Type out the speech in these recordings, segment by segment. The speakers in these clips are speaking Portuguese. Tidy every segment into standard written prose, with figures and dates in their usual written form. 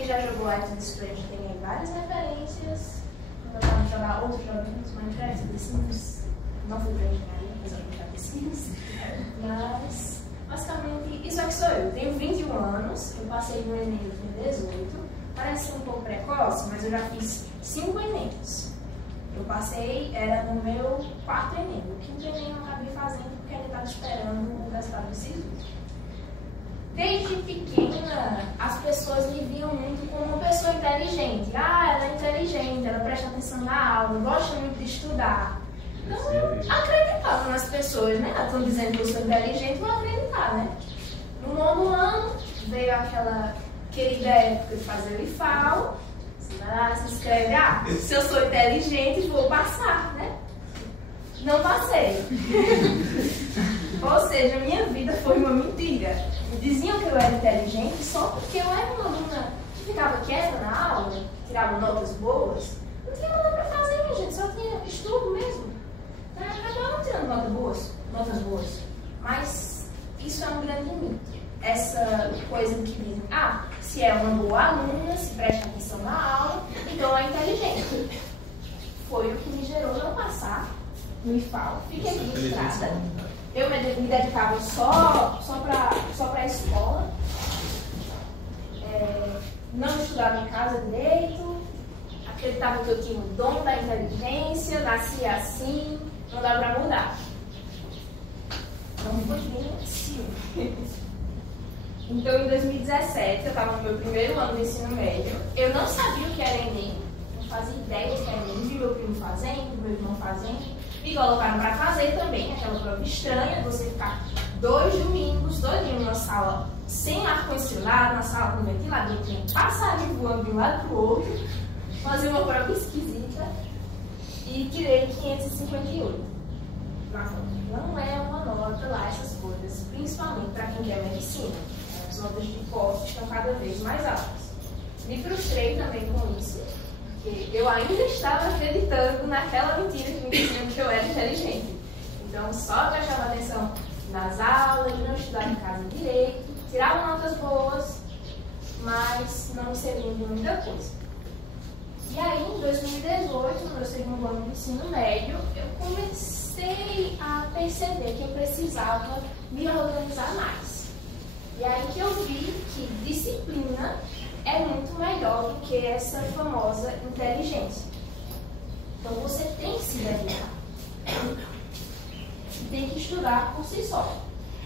quem já jogou Light Strange tem aí várias referências. Eu tava jogar outros joguinhos, Minecraft, The Sims. Não fui pra engenharia, apesar de jogar The Sims. Mas, basicamente, isso é que sou eu. Tenho 21 anos, eu passei no Enem em 2018. Parece ser um pouco precoce, mas eu já fiz 5 Enems. Eu passei, era no meu 4º Enem. O 5º Enem eu acabei fazendo porque ele estava esperando o resultado do SISU. Desde pequena, as pessoas me viam muito como uma pessoa inteligente. Ah, ela é inteligente, ela presta atenção na aula, gosta muito de estudar. Então, acreditava nas pessoas, né? Elas estão dizendo que eu sou inteligente, vou acreditar, né? No 9º ano, veio aquela querida época de fazer o IFAO. Se inscreve, se eu sou inteligente, vou passar, né? Não passei. Ou seja, minha vida foi uma mentira. Me diziam que eu era inteligente só porque eu era uma aluna que ficava quieta na aula, tirava notas boas. Não tinha nada pra fazer, minha gente, só tinha estudo mesmo. Eu não tirando notas boas. Mas isso é um grande mito. Essa coisa que dizem, se é uma boa aluna, se presta atenção na aula, então é inteligente. Foi o que me gerou não passar no IFAO. Fiquei frustrada. Eu me dedicava só para a escola. Não estudava em casa direito. Acreditava que eu tinha o dom da inteligência, nascia assim, não dá para mudar. Não foi bem assim. Então, em 2017, eu estava no meu 1º ano do ensino médio. Eu não sabia o que era Enem, não fazia ideia do que era Enem. Vi meu primo fazendo, meu irmão fazendo. Me colocaram para fazer também aquela prova estranha, você ficar 2 domingos, 2 dias numa sala sem ar-condicionado, na sala com ventilador, tinha passarinho voando de um lado para o outro, fazer uma prova esquisita e tirei 558. Não é uma nota lá essas coisas, principalmente para quem quer medicina. As notas de corte estão cada vez mais altas. Me frustrei também com isso, porque eu ainda estava acreditando naquela mentira que me diziam que eu era inteligente. Então, só prestava atenção nas aulas, não estudava em casa direito, tirava notas boas, mas não me serviam de muita coisa. E aí, em 2018, no meu 2º ano do ensino médio, eu comecei a perceber que eu precisava me organizar mais. E aí que eu vi que disciplina é muito melhor do que essa famosa inteligência. Então você tem que se dedicar. E tem que estudar por si só.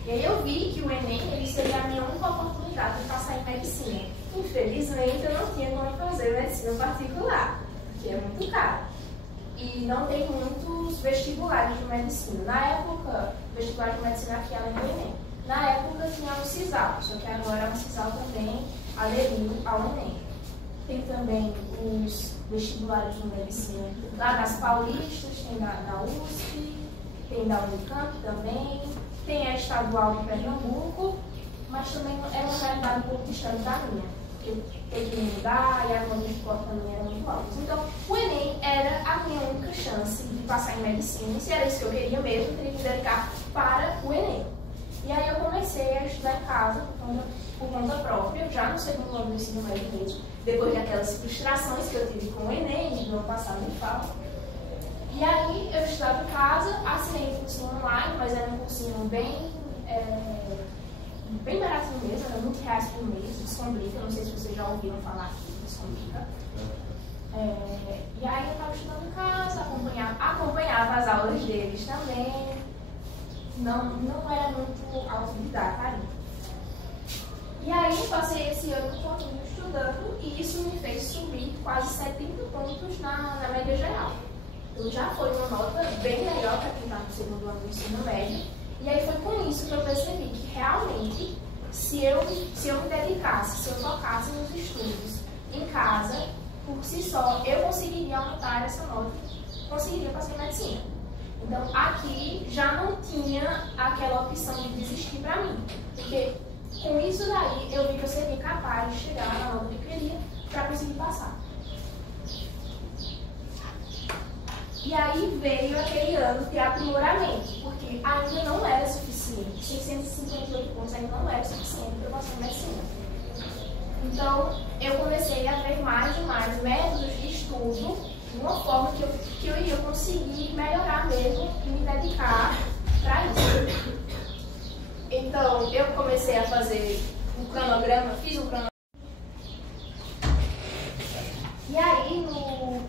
E aí eu vi que o Enem ele seria a minha única oportunidade de passar em medicina. Infelizmente eu não tinha como fazer medicina particular, que é muito caro. E não tem muitos vestibulares de medicina. Na época, vestibular de medicina aqui além do Enem. Na época tinha o CISAL, só que agora o CISAL também aderiu ao Enem. Tem também os vestibulares de medicina lá das Paulistas, tem da USP, tem da Unicamp também, tem a estadual de Pernambuco, mas também é uma realidade um pouco distante da minha. Eu tenho que me mudar e a nota de corte também era muito alta. Então, o Enem era a minha única chance de passar em medicina, e se era isso que eu queria mesmo, eu teria que me dedicar para o Enem. E aí eu comecei a estudar em casa por conta própria, já no 2º ano do ensino médio mesmo, depois daquelas frustrações que eu tive com o Enem, de não passar no IFAO. E aí eu estudava em casa, assinei um cursinho online, mas era um cursinho bem baratinho mesmo, era R$20 por mês, Descomplica, não sei se vocês já ouviram falar aqui, Descomplica. E aí eu estava estudando em casa, acompanhava as aulas deles também, não era muito autodidata ainda. E aí passei esse ano todo estudando e isso me fez subir quase 70 pontos na média geral. Então já foi uma nota bem melhor para quem está no 2º ano do ensino médio. E aí foi com isso que eu percebi que realmente, se eu me dedicasse, se eu focasse nos estudos em casa, por si só, eu conseguiria aumentar essa nota, conseguiria passar em medicina. Então aqui já não tinha aquela opção de desistir para mim, porque com isso daí eu vi que eu seria capaz de chegar na nota que eu queria para conseguir passar. E aí veio aquele ano de aprimoramento, porque ainda não era suficiente. 658 pontos ainda não era suficiente para eu passar em medicina. Então, eu comecei a ver mais e mais métodos de estudo de uma forma que eu iria conseguir melhorar mesmo e me dedicar para isso. Então, eu comecei a fazer um cronograma, fiz um cronograma. E aí, no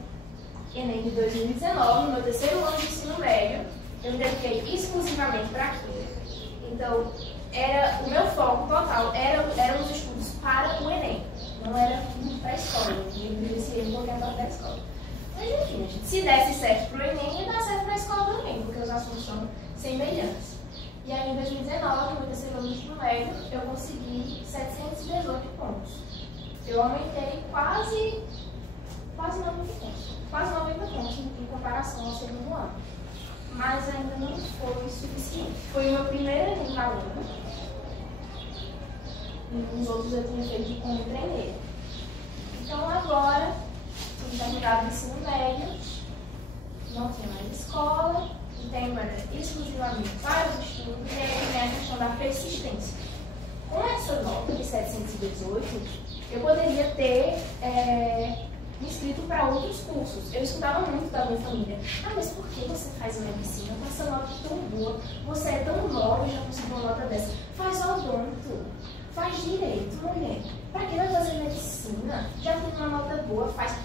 Enem de 2019, no meu terceiro ano de ensino médio, eu me dediquei exclusivamente para aquilo. Então, o meu foco total eram os estudos para o Enem. Não era para a escola, eu vivenciei um pouquinho para a escola. Mas enfim, gente, se desse certo para o Enem, ia dar certo para a escola também, porque os assuntos são semelhantes. E aí, em 2019, no meu terceiro ano de ensino médio, eu consegui 718 pontos. Eu aumentei quase 90 pontos. Quase 90 pontos em comparação ao segundo ano. Mas ainda não foi suficiente. Foi o meu primeiro Enem para aluno. E os outros eu tinha feito como treineiro. Então agora, tinha terminado o ensino médio, não tinha mais escola, o tempo era exclusivamente para os estudos, e aí vem a questão da persistência. Com essa nota de 718, eu poderia ter me inscrito para outros cursos. Eu escutava muito da minha família: ah, mas por que você faz medicina com essa nota tão boa? Você é tão nova e já conseguiu uma nota dessa. Faz odonto, faz direito, mulher. Para que vai fazer medicina? Já tem uma nota boa, faz.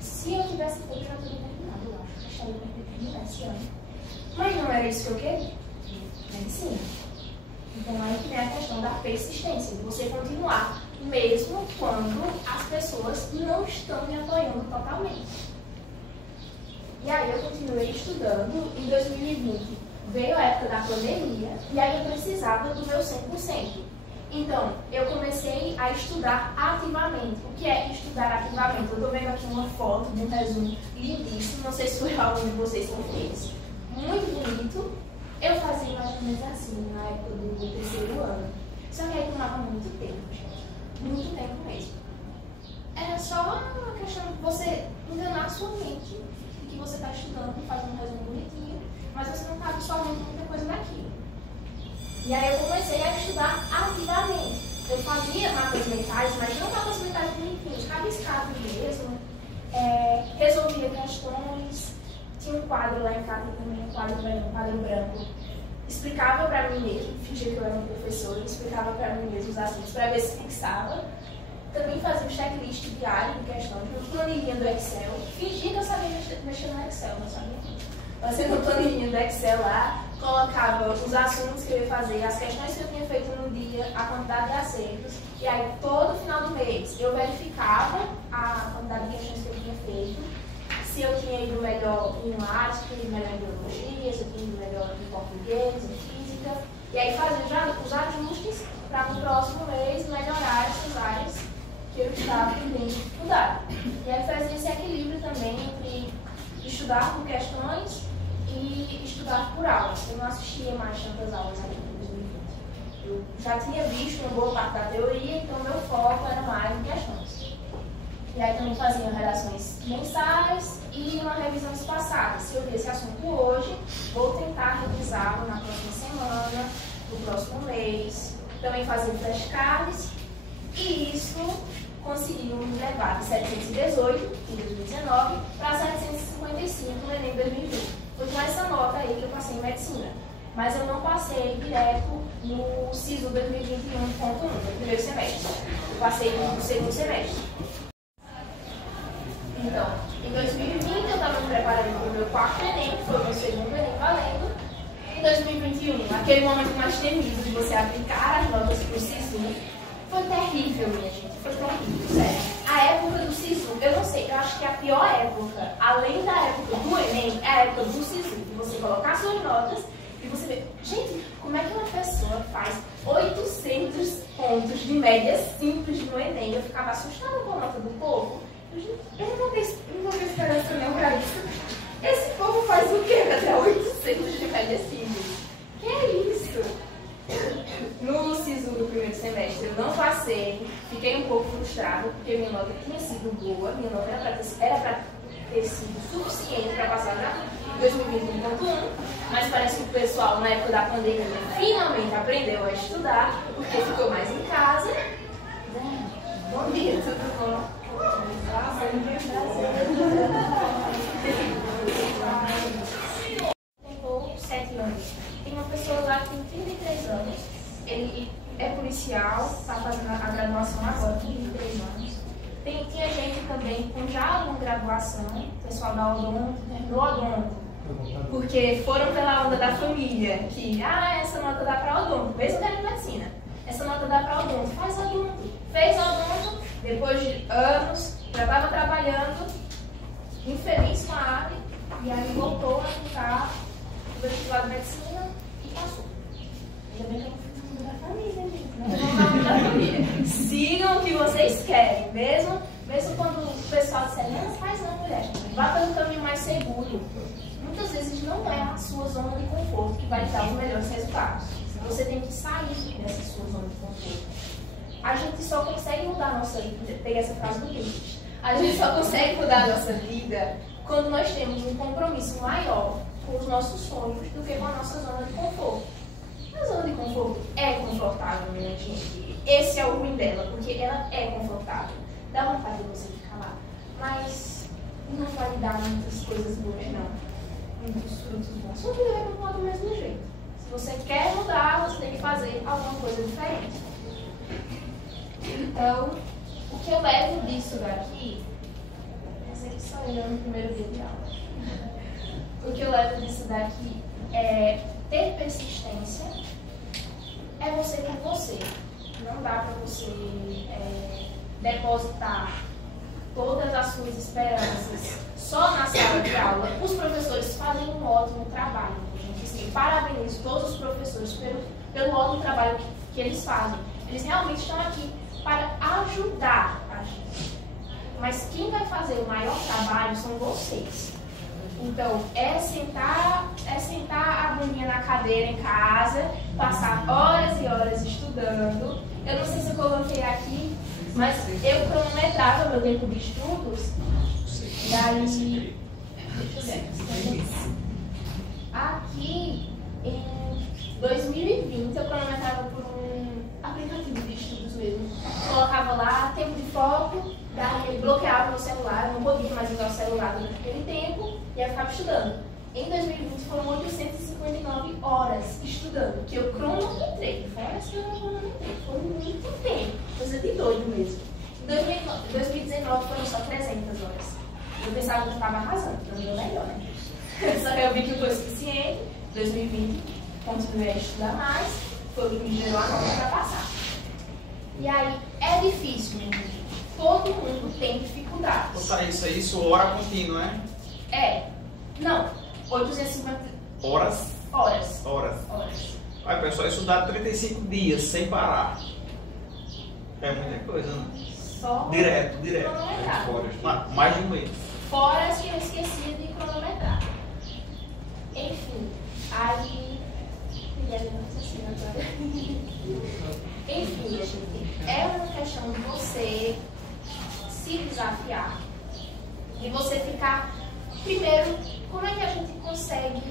Se eu tivesse feito, já teria terminado, eu acho. Acharia que eu terminar esse ano. Mas não era isso que eu queria? Medicina. Então aí que vem a questão da persistência, de você continuar, mesmo quando as pessoas não estão me apoiando totalmente. E aí eu continuei estudando. Em 2020 veio a época da pandemia e aí eu precisava do meu 100%. Então, eu comecei a estudar ativamente. O que é estudar ativamente? Eu estou vendo aqui uma foto de um resumo lindíssimo, não sei se foi algum de vocês que fez. Muito bonito. Eu fazia mais ou menos assim, na época do terceiro ano. Só que aí tomava muito tempo, gente. Muito tempo mesmo. Era só uma questão de você enganar a sua mente de que você está estudando, fazendo um resumo bonitinho, mas você não está absorvendo muita coisa daquilo. E aí eu comecei a estudar ativamente. Eu fazia mapas mentais, mas não mapas mentais bonitinhos, rabiscado mesmo. Resolvia questões. Tinha um quadro lá em casa também, um quadro branco. Explicava para mim mesmo, fingia que eu era um professor, explicava para mim mesmo os assuntos para ver se fixava. Também fazia um checklist diário de questões, uma planilhinha do Excel. Fingia que eu sabia mexer no Excel, não sabia. Fazia uma planilhinha do Excel lá, colocava os assuntos que eu ia fazer, as questões que eu tinha feito no dia, a quantidade de acertos. E aí, todo final do mês, eu verificava a quantidade de questões que eu tinha feito. Se eu tinha ido melhor em arte, se eu tinha ido melhor em biologia, se eu tinha ido melhor em português, em física. E aí fazia já os ajustes para no próximo mês melhorar essas áreas que eu estava tendendo a estudar. E aí fazia esse equilíbrio também entre estudar por questões e estudar por aulas. Eu não assistia mais tantas aulas aqui em 2020. Eu já tinha visto uma boa parte da teoria, então meu foco era mais em questões. E aí também fazia redações mensais e uma revisão espaçada. Se eu vi esse assunto hoje, vou tentar revisá-lo na próxima semana, no próximo mês. Também fazia flashcards. E isso conseguiu me levar de 718 em 2019 para 755 no Enem 2020. Foi com essa nota aí que eu passei em medicina. Mas eu não passei direto no SISU 2021.1, no primeiro semestre. Eu passei no segundo semestre. Então, em 2020 eu estava me preparando para o meu quarto Enem, que foi o meu segundo Enem valendo. Em 2021, aquele momento mais temido de você aplicar as notas para o SISU, foi terrível, minha gente, foi terrível, sério. A época do SISU, eu não sei, eu acho que a pior época, além da época do Enem, é a época do SISU, de você colocar suas notas e você ver, gente, como é que uma pessoa faz 800 pontos de média simples no Enem? Eu ficava assustada com a nota do povo. Eu não vou ter esperança não pra isso. Esse povo faz o quê pra ter 800 de média simples? Que é isso? No SISU do primeiro semestre eu não passei, fiquei um pouco frustrada, porque minha nota tinha sido boa, minha nota era pra ter sido suficiente para passar na 2021.1, mas parece que o pessoal na época da pandemia finalmente aprendeu a estudar, porque ficou mais em casa. Bom dia, tudo bom? Tentou 7 anos. Tem uma pessoa lá que tem 33 anos. Ele é policial, está fazendo a graduação agora, com 23 anos. Tinha gente também com já uma graduação, pessoal da odonto, no odonto, porque foram pela onda da família, que, essa nota dá para odonto, mesmo que era em medicina, essa nota dá para odonto, faz odonto, fez odonto, depois de anos, já estava trabalhando, infeliz com a área, e aí voltou a tentar o vestibular de medicina e passou. Ainda bem que eu não fui no da família, gente, não da família. Sigam o que vocês querem, mesmo quando o pessoal disser, não faz não, mulher, vá pelo caminho mais seguro. Muitas vezes não é a sua zona de conforto que vai dar os melhores resultados. Você tem que sair dessa sua zona de conforto. A gente só consegue mudar a nossa vida, peguei essa frase do Pinterest, a gente só consegue mudar a nossa vida quando nós temos um compromisso maior com os nossos sonhos do que com a nossa zona de conforto. A zona de conforto é confortável, minha gente. Esse é o ruim dela, porque ela é confortável. Dá vontade de você ficar lá, mas não vai dar muitas coisas boas, não. Muitos frutos bons. Sua vida vai continuar do mesmo jeito. Se você quer mudar, você tem que fazer alguma coisa diferente. Então, o que eu levo disso daqui, essa aqui só eu no primeiro dia de aula. O que eu levo disso daqui é ter persistência, é você com você. Não dá para você depositar todas as suas esperanças só na sala de aula. Os professores fazem um ótimo trabalho, gente. Assim, parabenizo todos os professores pelo ótimo trabalho que eles fazem. Eles realmente estão aqui para ajudar a gente. Mas quem vai fazer o maior trabalho são vocês. Então, é sentar a bundinha na cadeira em casa, passar horas e horas estudando. Eu não sei se eu coloquei aqui, mas eu cronometrava meu tempo de estudos. Daí, deixa eu ver. Aqui, em 2020, eu cronometrava por um aplicativo de estudos mesmo. Colocava lá, tempo de foco, daí ele bloqueava meu celular, eu não podia mais usar o celular durante aquele tempo, e eu ficava estudando. Em 2020 foram 859 horas estudando, que eu cronometrei. Fora que eu não cronometrei, foi muito tempo, coisa de doido mesmo. Em 2019 foram só 300 horas. Eu pensava que eu estava arrasando, para mim é melhor, né? Só que eu vi que não foi suficiente. 2020, continuei a estudar mais, foi o que me gerou a nota para passar. E aí, é difícil, minha gente. Todo mundo tem dificuldades. Botar isso hora contínua, né? Não, 850 horas. Vai, pessoal, estudar 35 dias sem parar. É muita coisa, né? Só direto. Mais de um mês. Fora as que eu esquecia de cronometrar. Enfim, aí. Enfim, gente, é uma questão de você se desafiar. E você ficar. Primeiro, como é que a gente consegue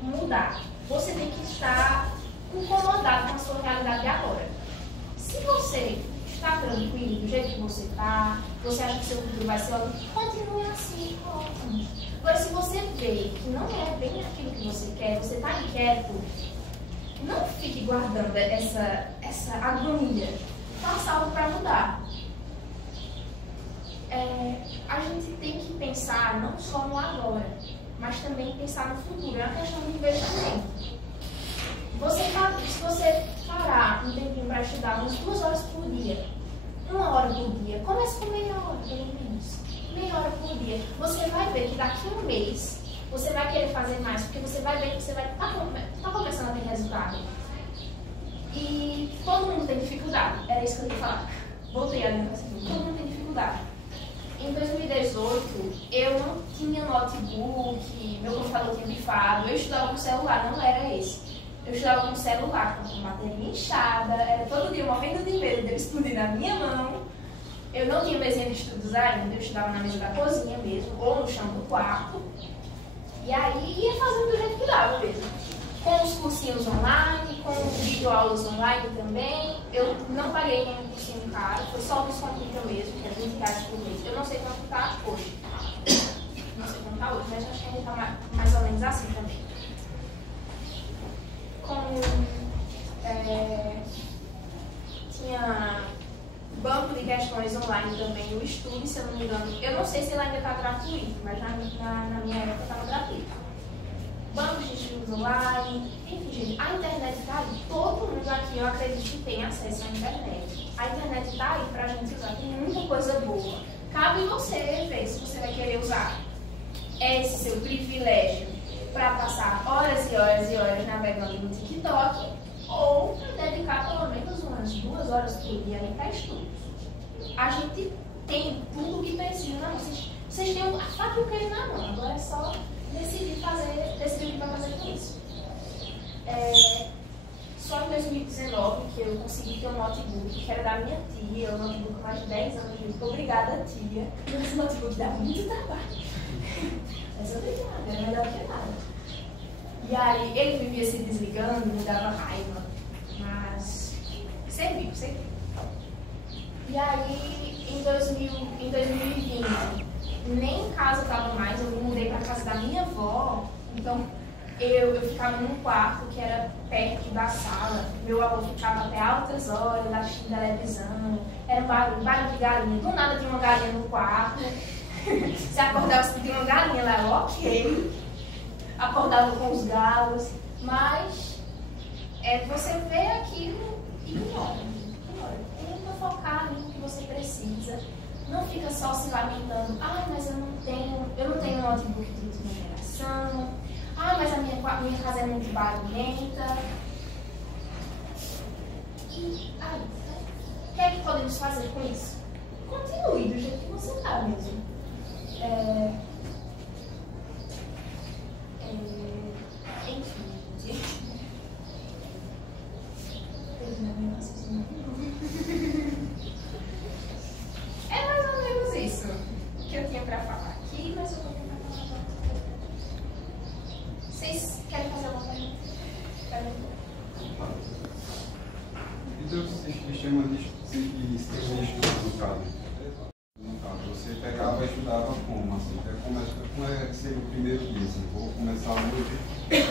mudar? Você tem que estar incomodado com a sua realidade de agora. Se você está tranquilo do jeito que você está, você acha que seu futuro vai ser ótimo, continue assim, ótimo. Agora, se você vê que não é bem aquilo que você quer, você está inquieto, não fique guardando essa agonia. Faça algo para mudar. A gente tem que pensar não só no agora, mas também pensar no futuro. É uma questão de investimento. Se você parar um tempinho para estudar umas 2 horas por dia, 1 hora por dia, comece com meia hora, pelo menos. Meia hora por dia. Você vai ver que daqui a um mês você vai querer fazer mais, porque você vai ver que você vai estar começando a ter resultado. E todo mundo tem dificuldade. Era isso que eu ia falar. Voltei ali para seguir. Todo mundo tem dificuldade. Em 2018, eu não tinha notebook, meu computador tinha bifado, eu estudava com celular, não era esse. Eu estudava com celular, com bateria inchada, era todo dia morrendo de medo dele explodir na minha mão. Eu não tinha mesinha de estudos ainda, eu estudava na mesa da cozinha mesmo, ou no chão do quarto. E aí ia fazendo do jeito que dava mesmo. Com os cursinhos online, com videoaulas online também. Eu não paguei nenhum cursinho caro, foi só o descontinho mesmo, que é R$20 por mês. Eu não sei quanto está hoje. Não sei quanto está hoje, mas acho que ainda está mais ou menos assim também. Tinha banco de questões online também, o Estude, se eu não me engano. Eu não sei se ele ainda está gratuito, mas na minha época estava gratuito. Bancos de estudos online, enfim, gente, a internet está aí. Todo mundo aqui, eu acredito que tem acesso à internet. A internet está aí para a gente usar, tem muita coisa boa. Cabe você ver se você vai querer usar esse seu privilégio para passar horas e horas e horas navegando no TikTok ou para dedicar pelo menos umas 2 horas por dia para estudos. A gente tem tudo o que precisa na mão. Vocês têm a faca e o queijo na mão, agora é só decidir o que vai fazer com isso. Só em 2019 que eu consegui ter um notebook que era da minha tia, um notebook com mais de 10 anos. Muito obrigada, tia. Esse notebook dá muito trabalho. Mas obrigada, é melhor que nada. E aí ele vivia se desligando, me dava raiva. Mas serviu. E aí em 2020, nem em casa eu estava mais, eu me mudei para casa da minha avó, então eu ficava num quarto que era perto da sala. Meu avô ficava até altas horas assistindo televisão, era um barulho de galinha, do nada tinha uma galinha no quarto. Se acordava se tinha uma galinha lá, ok, acordava com os galos, mas você vê aquilo e ignora. Tenta focar no que você precisa. Não fica só se lamentando, mas eu não tenho um notebook de última geração, mas a minha casa é muito barulhenta. E aí, o que é que podemos fazer com isso? Continue do jeito que você está mesmo. Enfim, é mais ou menos isso que eu tinha para falar aqui, mas eu vou tentar falar agora. Vocês querem fazer alguma pergunta? Então, o sistema de estudo, no caso, você pegava e estudava como? Assim, como é que seria o primeiro dia? Assim, vou começar hoje,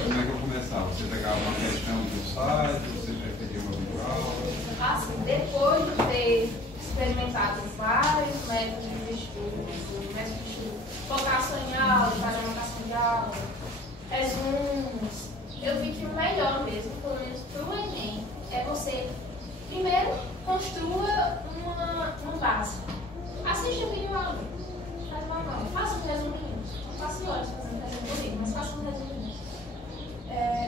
como é que eu começava? Você pegava uma questão do site, você preferia uma videoaula? Assim, depois de ter experimentado vários métodos de estudo, focação em aula, fazer anotação de aula, resumos, eu vi que o melhor mesmo, pelo menos para o Enem, é você primeiro construa uma base. Assista o vídeo aula, faça um resuminho, não passe horas fazendo resumo comigo, mas faça um resuminho.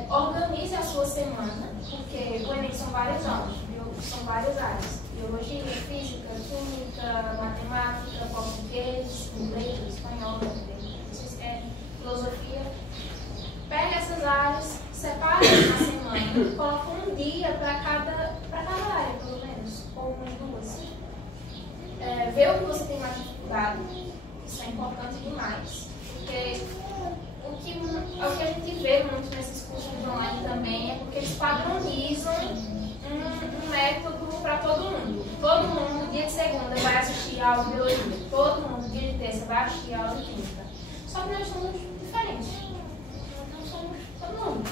Organize a sua semana, porque o Enem são vários anos, são várias áreas. Biologia, física, química, matemática, português, inglês, espanhol, filosofia. Pega essas áreas, separa na semana, coloca um dia para cada área, pelo menos, ou umas 2. Vê o que você tem mais dificuldade, isso é importante demais, porque o que a gente vê muito nesses cursos online também é porque eles padronizam um método para todo mundo. Todo mundo, dia de segunda, vai assistir a aula de biologia. Todo mundo, dia de terça, vai assistir a aula de química. Só que nós somos diferentes. Não somos todo mundo.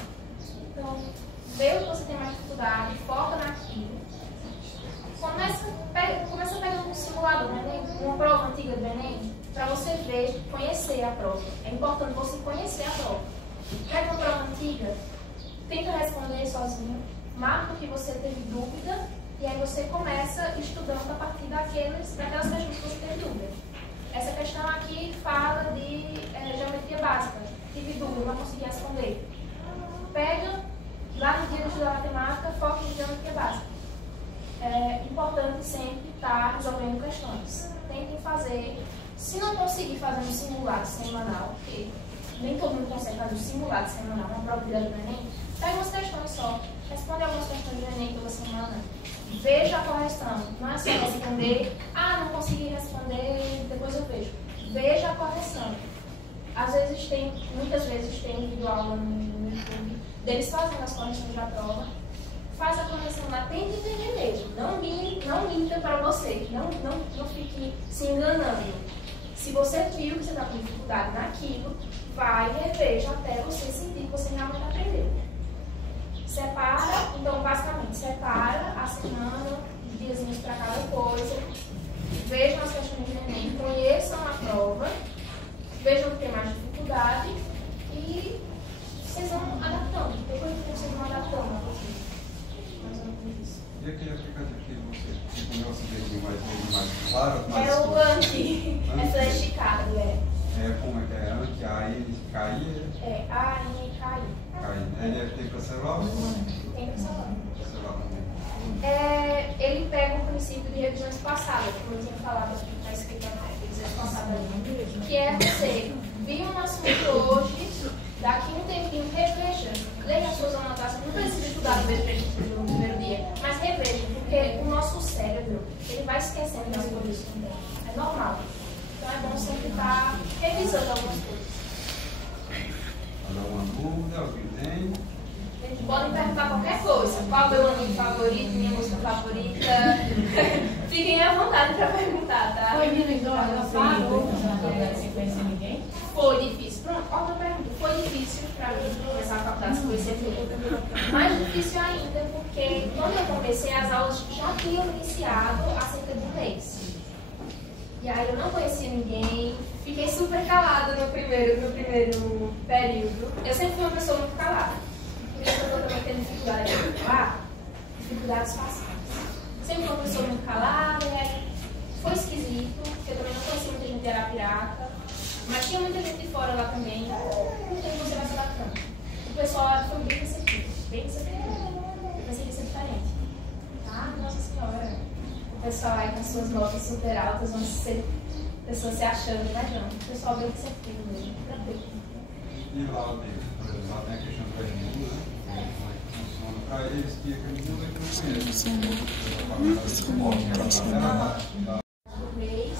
Então, vê o que você tem mais dificuldade, foca naquilo. Começa pegando um simulador, uma prova antiga do Enem, para você ver, conhecer a prova. É importante você conhecer a prova. Pega uma prova antiga, tenta responder sozinho, marca o que você teve dúvida, e aí você começa estudando a partir daquelas questões que você teve dúvida. Essa questão aqui fala de geometria básica. Tive dúvida, não consegui responder. Pega, lá no dia de estudar matemática, foca em geometria básica. É importante sempre estar resolvendo questões. Tentem fazer, se não conseguir fazer um simulado semanal, porque nem todo mundo consegue fazer um simulado semanal, uma prova do Enem, pega umas questões só, responde algumas questões do Enem toda semana, veja a correção. Não é só responder, não consegui responder, depois eu vejo. Veja a correção. Muitas vezes tem vídeo aula no YouTube deles fazendo as correções da prova. faz a correção lá, tenta entender mesmo. Não minta para você, não fique se enganando. Se você viu que você está com dificuldade naquilo, vai e reveja até você sentir que você realmente aprendeu. Separa, então basicamente, separa a semana, diazinhos para cada coisa, vejam as questões do Enem, conheçam a prova, vejam que tem mais dificuldade e vocês vão adaptando. Depois que vocês vão adaptando a rotina. Mais ou menos isso. E aquele aplicativo que você tem um negócio mais claro? Mais É o Anki. É flashcard, como é que é? Anki, A-N-K-I? É A-N-K-I. Ele tem para celular? Tem para celular. Celular também. Ele pega o princípio de revisões passadas, como eu tinha falado aqui, está escrito na revisões passadas ali, que é você viu um assunto hoje, daqui um tempinho, reveja, leia as suas anotações, não precisa estudar no primeiro dia, mas reveja, porque o nosso cérebro, ele vai esquecendo das coisas também, é normal. Então é bom sempre estar revisando algumas coisas. Alguma dúvida? Alguém tem? Podem perguntar qualquer coisa. Qual é o meu anime favorito, minha música favorita? Fiquem à vontade para perguntar, tá? Foi individual, ela parou, você não estava sem conhecer ninguém? Foi difícil. Pronto, outra pergunta. Foi difícil para mim começar a faculdade sem conhecer ninguém. Mais difícil ainda porque quando eu comecei, as aulas já tinham iniciado há cerca de um mês. E aí eu não conhecia ninguém, fiquei super calada no primeiro período. Eu sempre fui uma pessoa muito calada. Por isso eu estou também tendo dificuldade de falar, dificuldades passadas. Sempre fui uma pessoa muito calada, e aí foi esquisito, porque eu também não conhecia muita gente de Arapiraca, mas tinha muita gente de fora lá também. Não tem você vai se adaptando. O pessoal foi bem receptivo, bem receptivo. Eu pensei que ia ser diferente. Ah, nossa senhora. O pessoal aí com suas notas super altas vão ser pessoas se achando, mas não. O pessoal bem receptivo mesmo, tranquilo. E lá, por exemplo, lá tem a questão do Edmundo, né? Como é que funciona para eles, que aquele mundo é que não conhece. Por mês,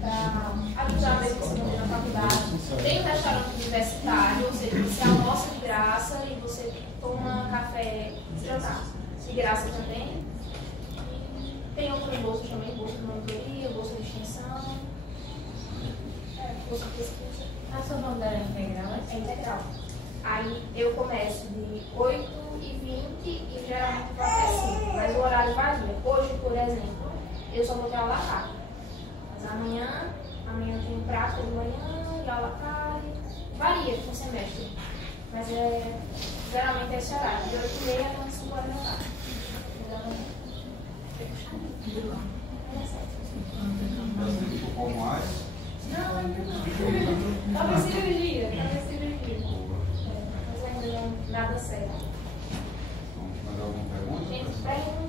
para ajudar mesmo você não na faculdade. Tem um restaurante universitário, ou seja, você almoça de graça e você toma café de graça também. Tem outros bolsos também, bolsa de monitoria, bolsa de extensão, bolsa de pesquisa. A sua bandeira é integral? É integral. Aí eu começo de 8h20 e geralmente vou até 5, mas o horário varia. Hoje, por exemplo, eu só vou ter aula tarde. Mas amanhã eu tenho prática de manhã e aula tarde. Varia com o semestre. Mas geralmente é esse horário, de 8h30 até umas 5 horas da tarde. Um pouco mais. Não, ainda não. Talvez cirurgia. Mas ainda não, nada certo. Mais alguma pergunta? Gente, pergunta.